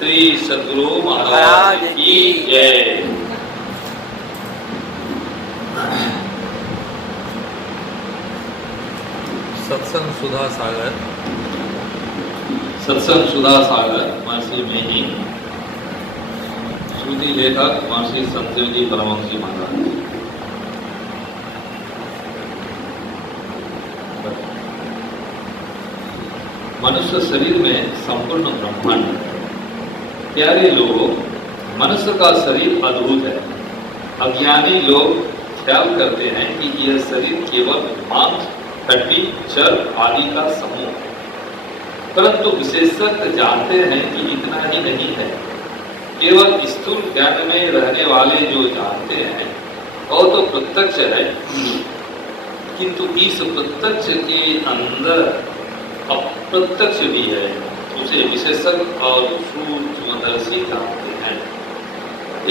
श्री सद्गुरु महाराज की जय। सत्संग सुधा सागर, सत्संग सुधा सागर महर्षि में ही श्रुति लेखक महर्षि संतदेव जी परमहंस जी महाराज। मनुष्य शरीर में संपूर्ण ब्रह्मांड है। प्यारे लोग, मनुष्य का शरीर अद्भुत है। अज्ञानी लोग ख्याल करते हैं कि यह शरीर केवल मांस, हड्डी, चर्म आदि का समूह है, परंतु विशेषज्ञ जानते हैं कि इतना ही नहीं है। केवल स्थूल ज्ञान में रहने वाले जो जानते हैं और तो प्रत्यक्ष है, किंतु इस प्रत्यक्ष के अंदर अप्रत्यक्ष भी है। उसे विशेषज्ञ और सूक्ष्मदर्शी जानते हैं।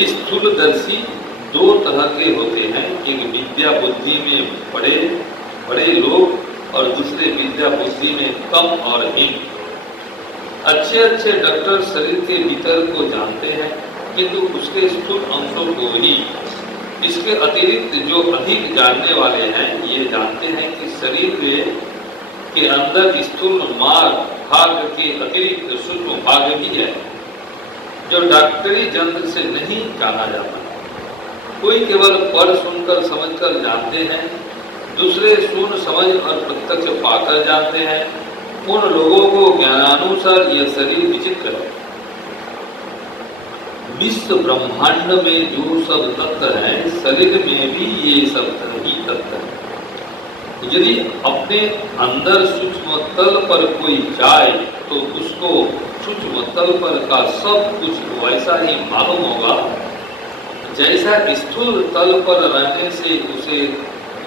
स्थूलदर्शी दो तरह के होते हैं, एक विद्या बुद्धि में बड़े लोग और दूसरे विद्या बुद्धि में कम और हीन। अच्छे डॉक्टर शरीर के भीतर को जानते हैं, किंतु उसके स्थूल अंशों को ही। इसके अतिरिक्त जो अधिक जानने वाले हैं, ये जानते हैं कि शरीर के अंदर स्थूल भाग के अतिरिक्त सूक्ष्म भाग भी है, जो डॉक्टरी यंत्र से नहीं जाना जाता। कोई केवल पढ़ सुनकर समझकर जानते हैं, दूसरे सुन समझ और प्रत्यक्ष पाकर जानते हैं। उन लोगों को ज्ञानानुसार यह शरीर विचित्र है। विश्व ब्रह्मांड में जो सब तत्व हैं, शरीर में भी ये सब ही तत्व हैं। यदि अपने अंदर सूक्ष्म तल पर कोई जाए तो उसको सूक्ष्म तल पर का सब कुछ वैसा ही मालूम होगा जैसा स्थूल तल पर रहने से उसे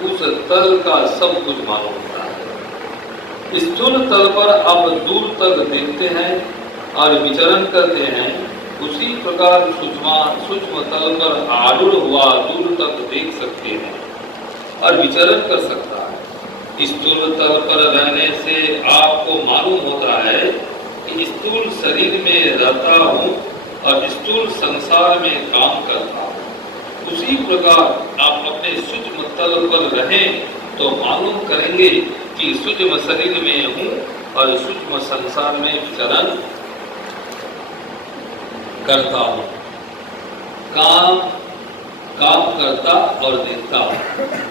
उस तल का सब कुछ मालूम होता है। स्थूल तल पर आप दूर तक देखते हैं और विचरण करते हैं, उसी प्रकार सूक्ष्म तल पर आरूढ़ हुआ दूर तक देख सकते हैं और विचरण कर सकता है। स्थूल तल पर रहने से आपको मालूम होता है कि स्थूल शरीर में रहता हूँ और स्थूल संसार में काम करता हूँ। उसी प्रकार आप अपने सूक्ष्म तल पर रहें तो मालूम करेंगे कि सूक्ष्म शरीर में हूँ और सूक्ष्म संसार में विचरण करता हूँ, काम करता और देखता हूँ।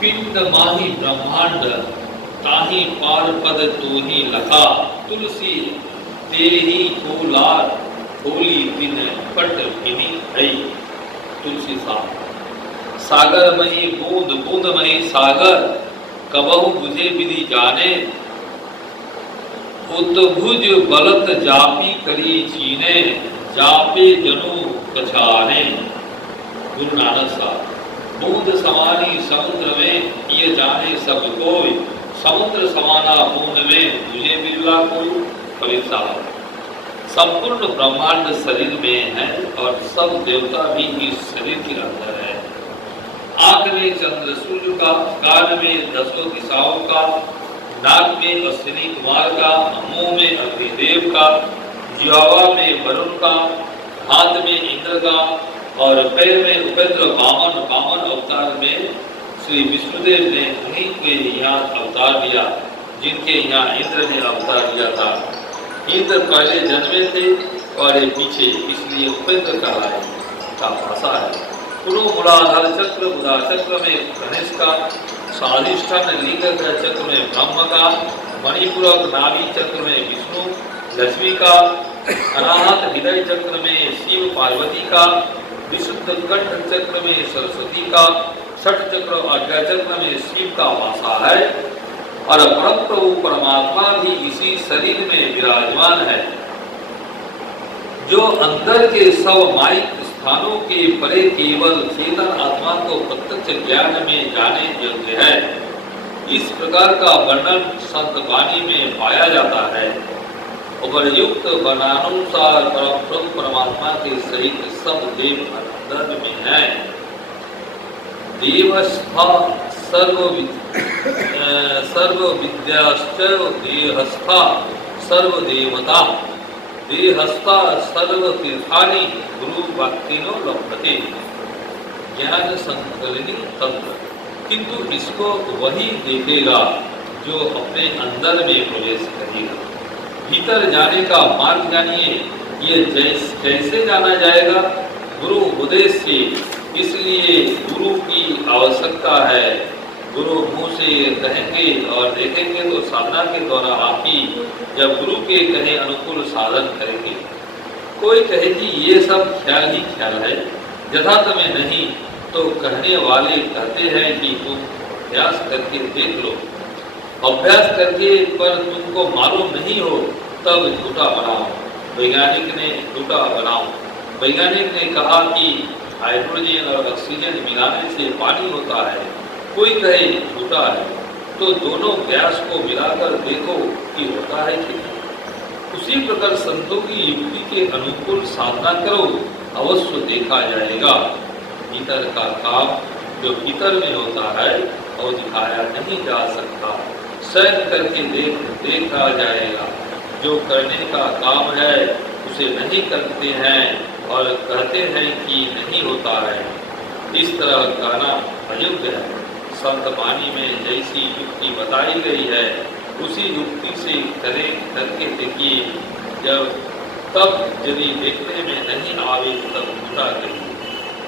पिंड माही ब्रह्मांड ताही पार पद तो ही लखा, तुलसी तेही कोलार होली दिन पट भिनी है। तुलसी सागर मही बूंद बूंद मही सागर, कबहु बुझे विधि जाने, उतभुज बलत जापी करी चीने, जापे जनु कछाने। गुरु नानक साहब। बूंद समानी समुद्र में ये जाने सब कोई, समुद्र समाना बूंद में तुझे बिरला कोई। कबीर साहब। संपूर्ण ब्रह्मांड शरीर में है और सब देवता भी इस शरीर के अंदर है। आंख में चंद्र सूर्य का, कान में 10 दिशाओं का, नाक में अश्विनी कुमार का, मुंह में अग्निदेव का, जिह्वा में वरुण का, हाथ में इंद्र का और पैर में उपेंद्र वामन अवतार में श्री विष्णुदेव ने उन्हीं के यहाँ अवतार दिया जिनके यहाँ इंद्र ने अवतार दिया था। इंद्र पहले जन्मे थे और ये पीछे, इसलिए उपेंद्र का भाषा है। पुरु मूलाधार चक्र, बुधा चक्र में गणेश का, स्वाधिष्ठान लिंग चक्र में ब्रह्म का, मणिपूरक नाभि चक्र में विष्णु लक्ष्मी का, अनाहत हृदय चक्र में शिव पार्वती का, विशुद्ध कंठ चक्र में सरस्वती का, छठ चक्र आज्ञा चक्र में शिव का वासा है और परम प्रभु परमात्मा भी इसी शरीर में विराजमान है, जो अंदर के सब माइक स्थानों के परे केवल चेतन आत्मा को प्रत्यक्ष ज्ञान में जाने योग्य है। इस प्रकार का वर्णन संत वाणी में पाया जाता है। उपयुक्त वर्णानुसार परम परमात्मा के सहित सब देव अंदर में है। देवस्था सर्व विद्याश्च देहस्था सर्वदेवता देहस्था सर्व तीर्थानि गुरु भक्तिनो लभते ज्ञान संकलनी तंत्र। किंतु इसको वही देखेगा जो अपने अंदर में प्रवेश करेगा। भीतर जाने का मार्ग जानिए, ये कैसे जाना जाएगा? गुरु उपदेश से। इसलिए गुरु की आवश्यकता है। गुरु मुंह से कहेंगे और देखेंगे तो साधना के द्वारा आप ही जब गुरु के कहे अनुकूल साधन करेंगे। कोई कहे कि ये सब ख्याल ही ख्याल है, यथार्थ में नहीं, तो कहने वाले कहते हैं कि तुम अभ्यास करके देख लो। अभ्यास करके पर तुमको मालूम नहीं हो तब झूठा बनाओ। वैज्ञानिक ने झूठा बनाओ। वैज्ञानिक ने कहा कि हाइड्रोजन और ऑक्सीजन मिलाने से पानी होता है, कोई कहे झूठा है, तो दोनों गैस को मिलाकर देखो कि होता है कि नहीं। उसी प्रकार संतों की युक्ति के अनुकूल साधना करो, अवश्य देखा जाएगा। भीतर का काम जो भीतर में होता है और दिखाया नहीं जा सकता, स्वयं करके देखा जाएगा। जो करने का काम है उसे नहीं करते हैं और कहते हैं कि नहीं होता है, इस तरह कहना अयोग्य है। संत वाणी में जैसी युक्ति बताई गई है उसी युक्ति से करके देखिए। तब यदि देखने में नहीं आवे तब झूठा कहिए।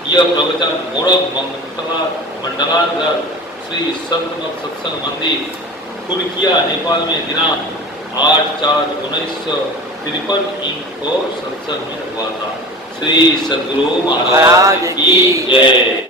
यह प्रवचन मोरग मंडलांतर श्री संतमत सत्संग मंदिर खुरकिया नेपाल में दिनांक 8/4/1953 को सत्संग में हुआ था। श्री सद्गुरु महाराज की जय।